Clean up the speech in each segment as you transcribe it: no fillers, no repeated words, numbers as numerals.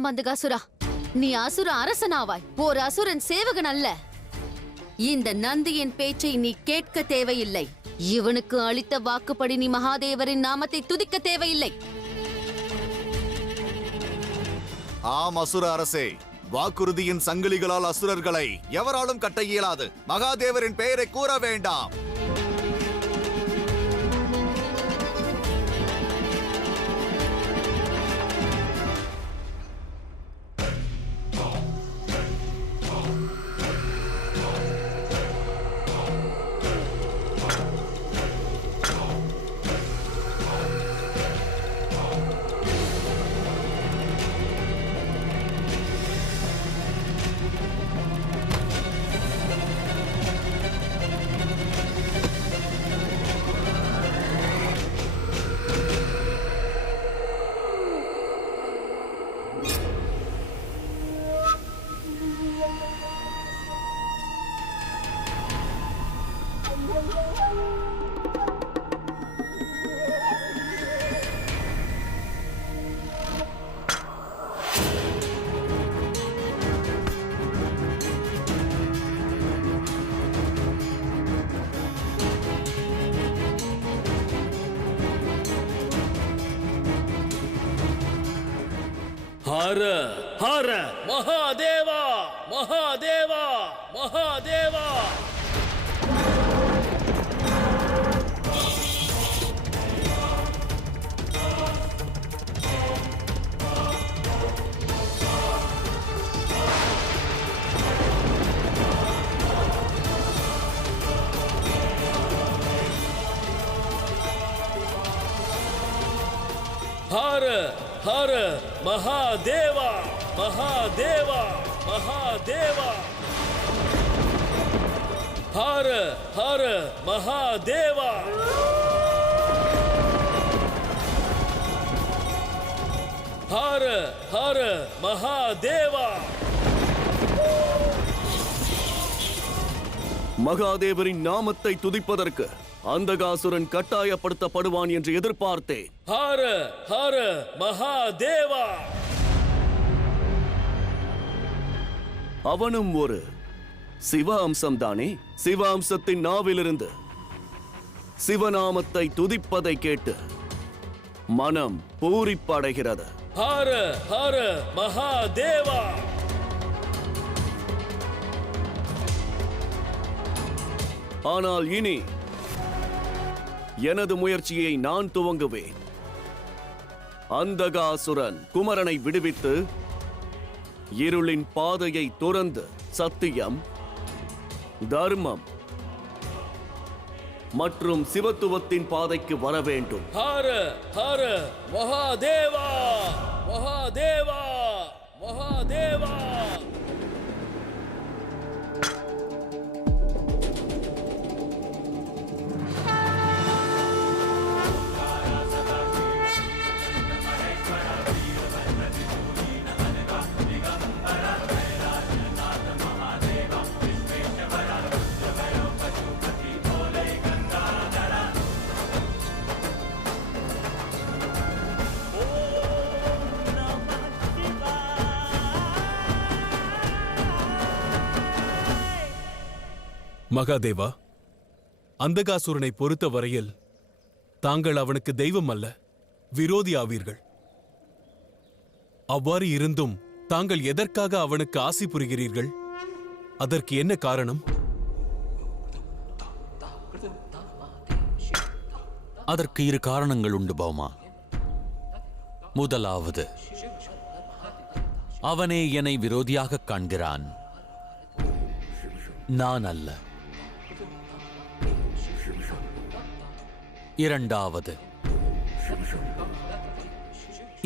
வேண்டாம் அந்தகாசுரா, நீ அசுர அரசனாவாய், ஓர் அசுரன் சேவகன் அல்ல. இந்த நந்தியின் பேச்சை நீ கேட்க தேவையில்லை. இவனுக்கு அளித்த வாக்குப்படி நீ மகாதேவரின் நாமத்தை துதிக்க தேவையில்லை. ஆம் அசுர அரசே, வாக்குறுதியின் சங்கிலிகளால் அசுரர்களை எவராலும் கட்ட இயலாது. மகாதேவரின் பெயரை கூற வேண்டாம். ஹர ஹர மகாதேவா மகாதேவா மகாதேவா. ஹர ஹர மகாதேவா மகாதேவா மகாதேவா. ஹர ஹர மகாதேவா. ஹர ஹர மகாதேவா. மகாதேவரின் நாமத்தை துதிப்பதற்கு அந்தகாசுரன் கட்டாயப்படுத்தப்படுவான் என்று எதிர்பார்த்தேன். ஹர ஹர மகாதேவா. அவனும் ஒரு சிவ அம்சம்தானே? சிவ அம்சத்தின் நாவிலிருந்து சிவநாமத்தை துதிப்பதை கேட்டு மனம் பூரிப்படைகிறது. ஹர ஹர மகாதேவா. ஆனால் இனி எனது முயற்சியை நான் துவங்குவேன். அந்தகாசுரன் குமரனை விடுவித்து இருளின் பாதையை துறந்து சத்தியம், தர்மம் மற்றும் சிவத்துவத்தின் பாதைக்கு வர வேண்டும். ஹர ஹர மகாதேவா மகாதேவா மகாதேவா. மகாதேவா, அந்தகாசுரனை பொறுத்த வரையில் தாங்கள் அவனுக்கு தெய்வம் அல்ல, விரோதி ஆவீர்கள். அவ்வாறு இருந்தும் தாங்கள் எதற்காக அவனுக்கு ஆசி புரிகிறீர்கள்? அதற்கு என்ன காரணம்? அதற்கு இரு காரணங்கள் உண்டு பௌமா. முதலாவது, அவனே என்னை விரோதியாக காண்கிறான், நான் அல்ல. இரண்டாவது,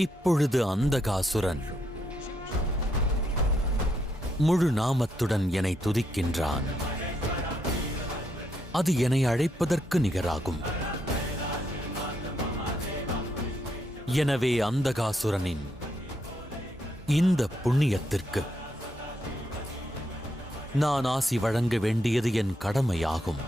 இப்பொழுது அந்தகாசுரன் முழு நாமத்துடன் என்னை துதிக்கின்றான். அது என்னை அழைப்பதற்கு நிகராகும். எனவே அந்தகாசுரனின் இந்த புண்ணியத்திற்கு நான் ஆசி வழங்க வேண்டியது என் கடமையாகும்.